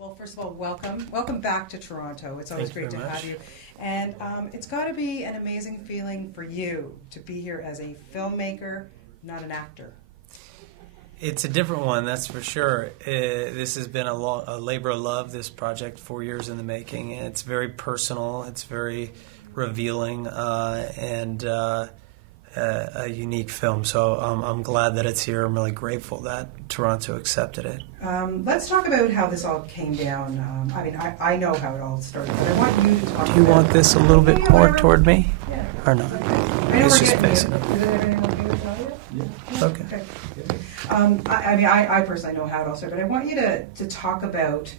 Well, first of all, welcome. Welcome back to Toronto. It's always great to have you. And it's got to be an amazing feeling for you to be here as a filmmaker, not an actor. It's a different one, that's for sure. This has been a labor of love, this project, 4 years in the making. And it's very personal, it's very revealing, and a unique film. So I'm glad that it's here. I'm really grateful that Toronto accepted it. Let's talk about how this all came down. I know how it all started, but I want you to talk about it. Do you want this a little bit more toward me? Yeah. Or not? It's just facing up. Is everything okay with Talia? Yeah. Okay. I personally know how it all started, but I want you to talk about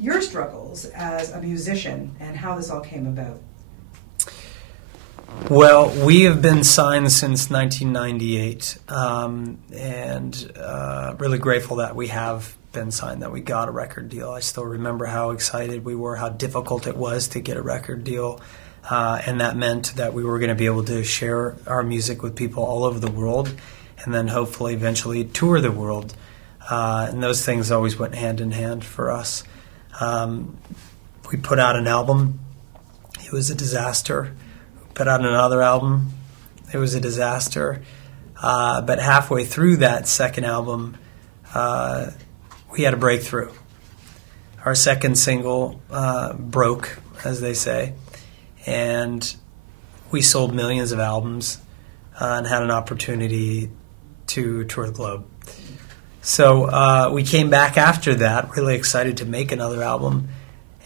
your struggles as a musician and how this all came about. Well, we have been signed since 1998, and really grateful that we have been signed, that we got a record deal. I still remember how excited we were, how difficult it was to get a record deal, and that meant that we were going to be able to share our music with people all over the world, and then hopefully eventually tour the world. And those things always went hand in hand for us. We put out an album. It was a disaster. Put out another album. It was a disaster. But halfway through that second album, we had a breakthrough. Our second single broke, as they say, and we sold millions of albums and had an opportunity to tour the globe. So we came back after that, really excited to make another album,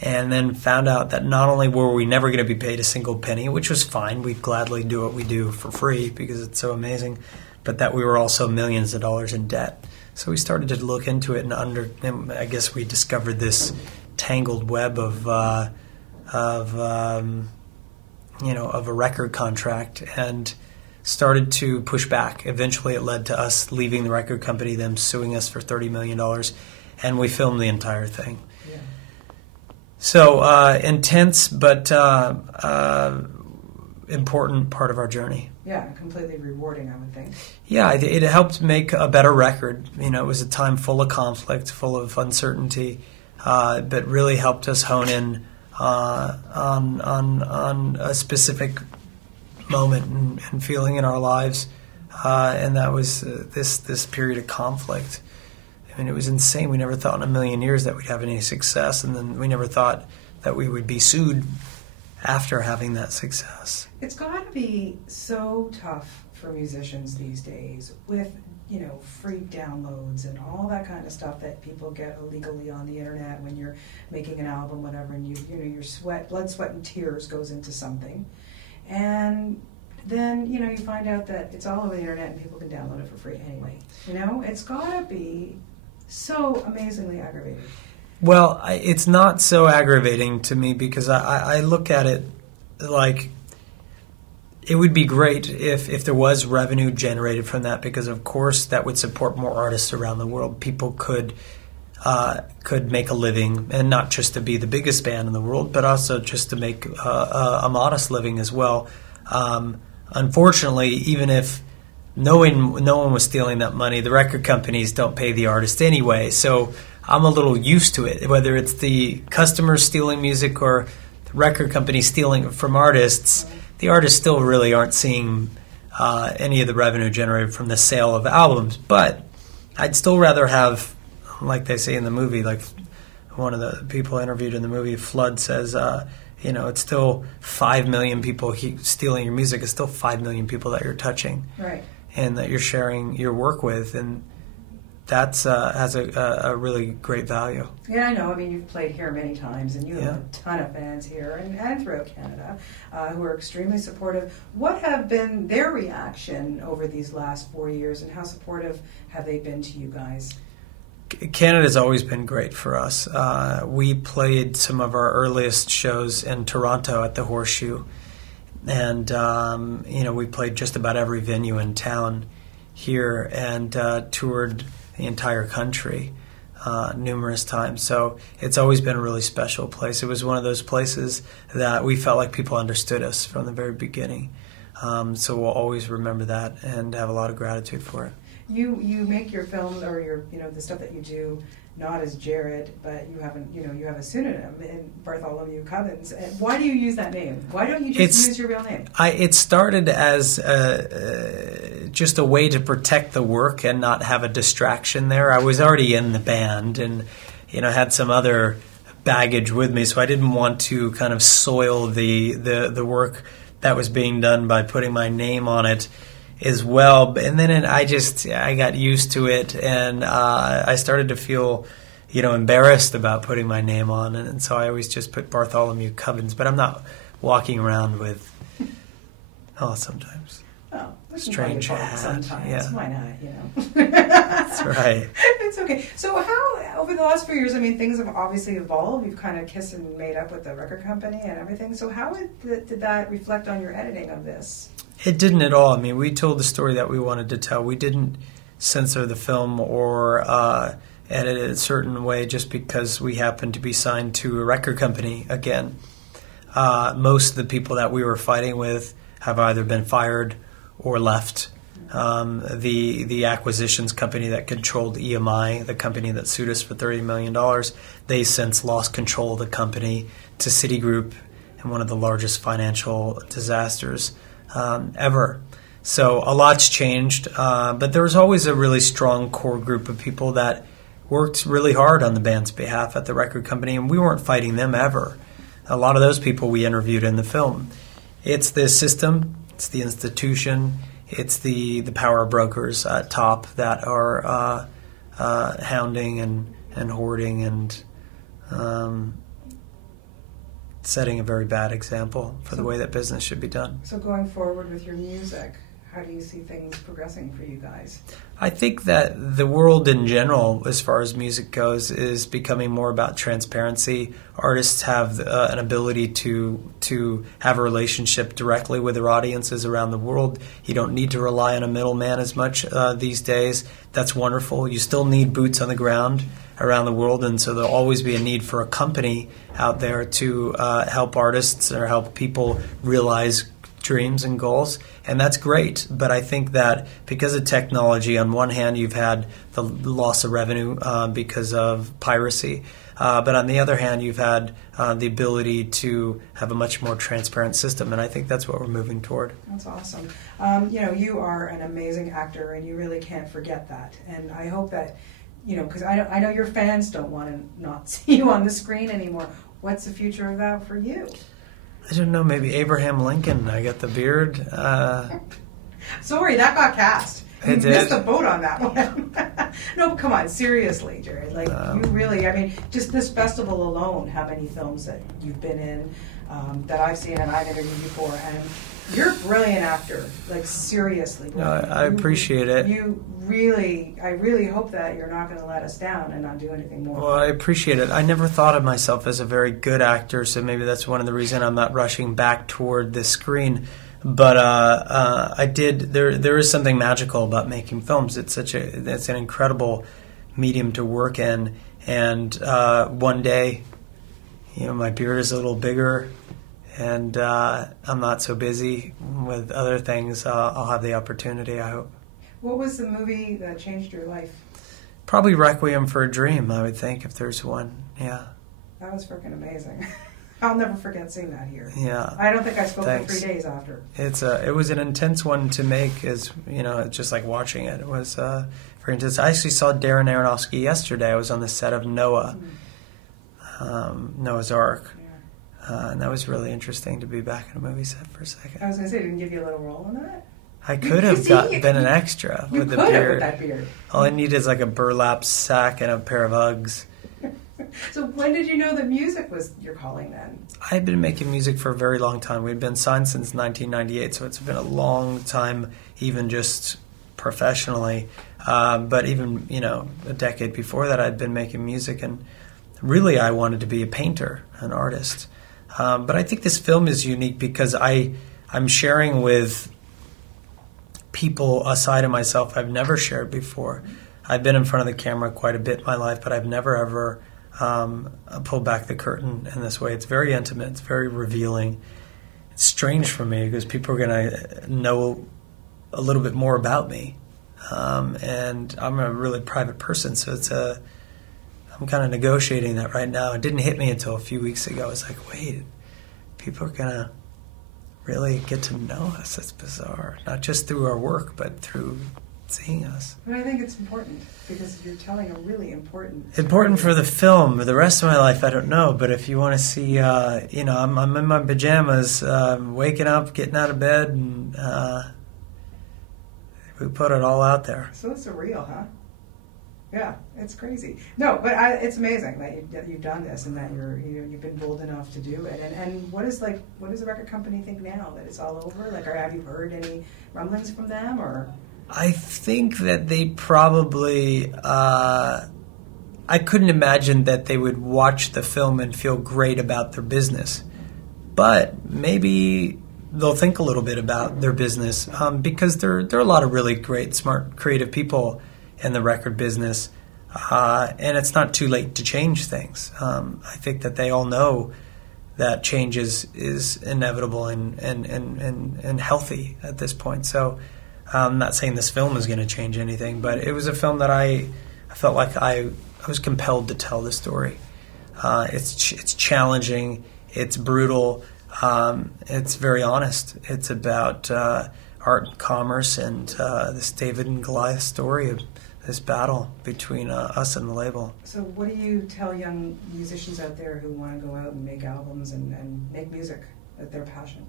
and then found out that not only were we never going to be paid a single penny, which was fine, we'd gladly do what we do for free because it's so amazing, but that we were also millions of dollars in debt. So we started to look into it, and I guess we discovered this tangled web of a record contract, and started to push back. Eventually it led to us leaving the record company, them suing us for $30 million, and we filmed the entire thing. Yeah. So intense, but important part of our journey. Yeah, completely rewarding, I would think. Yeah, it helped make a better record. It was a time full of conflict, full of uncertainty, but really helped us hone in on a specific moment and feeling in our lives, and that was this period of conflict. It was insane. We never thought in a million years that we'd have any success, and then we never thought that we would be sued after having that success. It's got to be so tough for musicians these days with free downloads and all that kind of stuff that people get illegally on the internet when you're making an album, whatever, and your blood, sweat, and tears goes into something. And then, you find out that it's all over the internet and people can download it for free anyway. It's got to be so amazingly aggravating. Well, it's not so aggravating to me because I look at it like it would be great if there was revenue generated from that, because, of course, that would support more artists around the world. People could make a living, and not just to be the biggest band in the world, but also just to make a modest living as well. Unfortunately, even if no one was stealing that money, the record companies don't pay the artist anyway. So I'm a little used to it, whether it's the customers stealing music or the record companies stealing it from artists. The artists still really aren't seeing any of the revenue generated from the sale of albums. But I'd still rather have, like they say in the movie, like one of the people interviewed in the movie, Flood, says, it's still 5 million people stealing your music. It's still 5 million people that you're touching, right, and that you're sharing your work with, and that's has a really great value. Yeah, I know. You've played here many times, and you have a ton of fans here and throughout Canada who are extremely supportive. What have been their reaction over these last 4 years, and how supportive have they been to you guys? Canada's always been great for us. We played some of our earliest shows in Toronto at the Horseshoe, and we played just about every venue in town here, and toured the entire country numerous times. So it's always been a really special place. It was one of those places that we felt like people understood us from the very beginning. So we'll always remember that and have a lot of gratitude for it. you make your films or your the stuff that you do not as Jared, but you have a pseudonym in Bartholomew Cubbins. And why do you use that name? Why don't you just use your real name? It started as just a way to protect the work and not have a distraction there. I was already in the band and had some other baggage with me, so I didn't want to kind of soil the work that was being done by putting my name on it as well. And then I got used to it, and I started to feel embarrassed about putting my name on, and so I always just put Bartholomew Cubbins, but I'm not walking around with sometimes. Oh, strange hat. Sometimes. Yeah. Why not, That's right. It's okay. So how, over the last few years, things have obviously evolved. You've kind of kissed and made up with the record company and everything. So how did that reflect on your editing of this? It didn't at all. We told the story that we wanted to tell. We didn't censor the film or edit it a certain way just because we happened to be signed to a record company again. Most of the people that we were fighting with have either been fired or left. The acquisitions company that controlled EMI, the company that sued us for $30 million, they since lost control of the company to Citigroup in one of the largest financial disasters ever. So a lot's changed, but there was always a really strong core group of people that worked really hard on the band's behalf at the record company, and we weren't fighting them ever. A lot of those people we interviewed in the film. It's the system, it's the institution, it's the power brokers at top that are hounding and hoarding and setting a very bad example for the way that business should be done. So going forward with your music, how do you see things progressing for you guys? I think that the world in general, as far as music goes, is becoming more about transparency. Artists have an ability to have a relationship directly with their audiences around the world. You don't need to rely on a middleman as much these days. That's wonderful. You still need boots on the ground around the world, and so there'll always be a need for a company out there to help artists or help people realize dreams and goals, and that's great. But I think that because of technology, on one hand you've had the loss of revenue because of piracy, but on the other hand you've had the ability to have a much more transparent system, and I think that's what we're moving toward. That's awesome. You are an amazing actor, and you really can't forget that, and I hope that because I know your fans don't want to not see you on the screen anymore. What's the future of that for you? I don't know, maybe Abraham Lincoln. I got the beard. Sorry, that got cast. You missed the boat on that one. No, but come on, seriously, Jared. You really, just this festival alone, how many films that you've been in, that I've seen and I've interviewed you for, and you're a brilliant actor, seriously. No, I appreciate it. I really hope that you're not going to let us down and not do anything more. Well, I appreciate it. I never thought of myself as a very good actor, so maybe that's one of the reasons I'm not rushing back toward the screen. But I did. There is something magical about making films. It's an incredible medium to work in. And one day, my beard is a little bigger, and I'm not so busy with other things. I'll have the opportunity, I hope. What was the movie that changed your life? Probably Requiem for a Dream, I would think, if there's one. Yeah. That was freaking amazing. I'll never forget seeing that here. Yeah. I don't think I spoke Thanks. for 3 days after. It was an intense one to make, just like watching it. It was very intense. I actually saw Darren Aronofsky yesterday. I was on the set of Noah, Noah's Ark. Yeah. And that was really interesting to be back in a movie set for a second. I was going to say, didn't give you a little role in that? I could have been an extra with the beard. You could have with that beard. All I need is a burlap sack and a pair of Uggs. So when did you know that music was your calling then? I had been making music for a very long time. We'd been signed since 1998, so it's been a long time, even just professionally. But even, a decade before that, I'd been making music, and really I wanted to be a painter, an artist. But I think this film is unique because I'm sharing with people a side of myself I've never shared before. I've been in front of the camera quite a bit in my life, but I've never ever pulled back the curtain in this way. It's very intimate. It's very revealing. It's strange for me because people are going to know a little bit more about me And I'm a really private person, so I'm kind of negotiating that right now. It didn't hit me until a few weeks ago. It's like, wait, people are gonna really get to know us. That's bizarre. Not just through our work, but through seeing us. But I think it's important because you're telling a really important for the film. The rest of my life, I don't know. But if you want to see, I'm in my pajamas, waking up, getting out of bed, and we put it all out there. So it's surreal, huh? Yeah, it's crazy. No, but it's amazing that you've done this and that you've been bold enough to do it. And what does the record company think now that it's all over? Like, have you heard any rumblings from them or? I think that they probably. I couldn't imagine that they would watch the film and feel great about their business, but maybe they'll think a little bit about their business because there are a lot of really great, smart, creative people in the record business, and it's not too late to change things. I think that they all know that change is inevitable and healthy at this point. So I'm not saying this film is going to change anything, but it was a film that I felt like I was compelled to tell the story. It's challenging, it's brutal, it's very honest. It's about art and commerce and this David and Goliath story of this battle between us and the label. So what do you tell young musicians out there who want to go out and make albums and make music that their passion?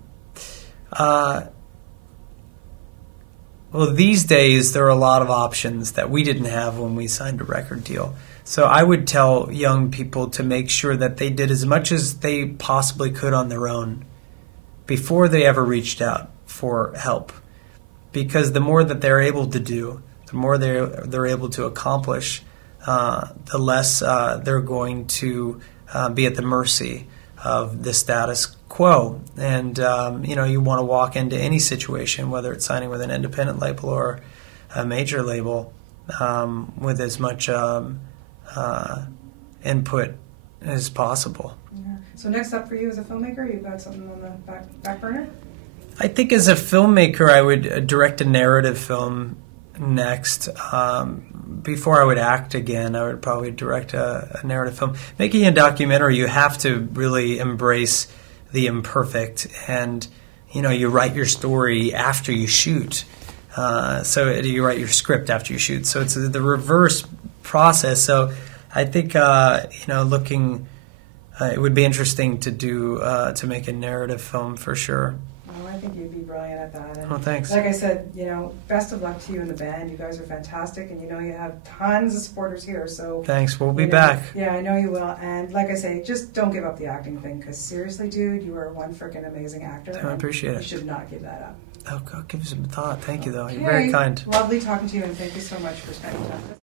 Well, these days there are a lot of options that we didn't have when we signed a record deal. So I would tell young people to make sure that they did as much as they possibly could on their own before they ever reached out for help. Because the more that they're able to do, the more they're able to accomplish, the less they're going to be at the mercy of the status quo. And, you want to walk into any situation, whether it's signing with an independent label or a major label, with as much input as possible. Yeah. So next up for you as a filmmaker, you've got something on the back burner? I think as a filmmaker, I would direct a narrative film next. Before I would act again, I would probably direct a narrative film. Making a documentary, you have to really embrace the imperfect, and you write your story after you shoot. So you write your script after you shoot. So it's the reverse process. So I think looking, it would be interesting to do to make a narrative film for sure. Well, I think you'd be brilliant at that. And thanks. Like I said, best of luck to you and the band. You guys are fantastic, and you have tons of supporters here. So thanks. We'll be back. Yeah, I know you will. And like I say, just don't give up the acting thing, because seriously, dude, you are one freaking amazing actor. I appreciate it. You should not give that up. Oh, God, give it some thought. Thank you, though. Okay. You're very kind. Lovely talking to you, and thank you so much for spending time with us.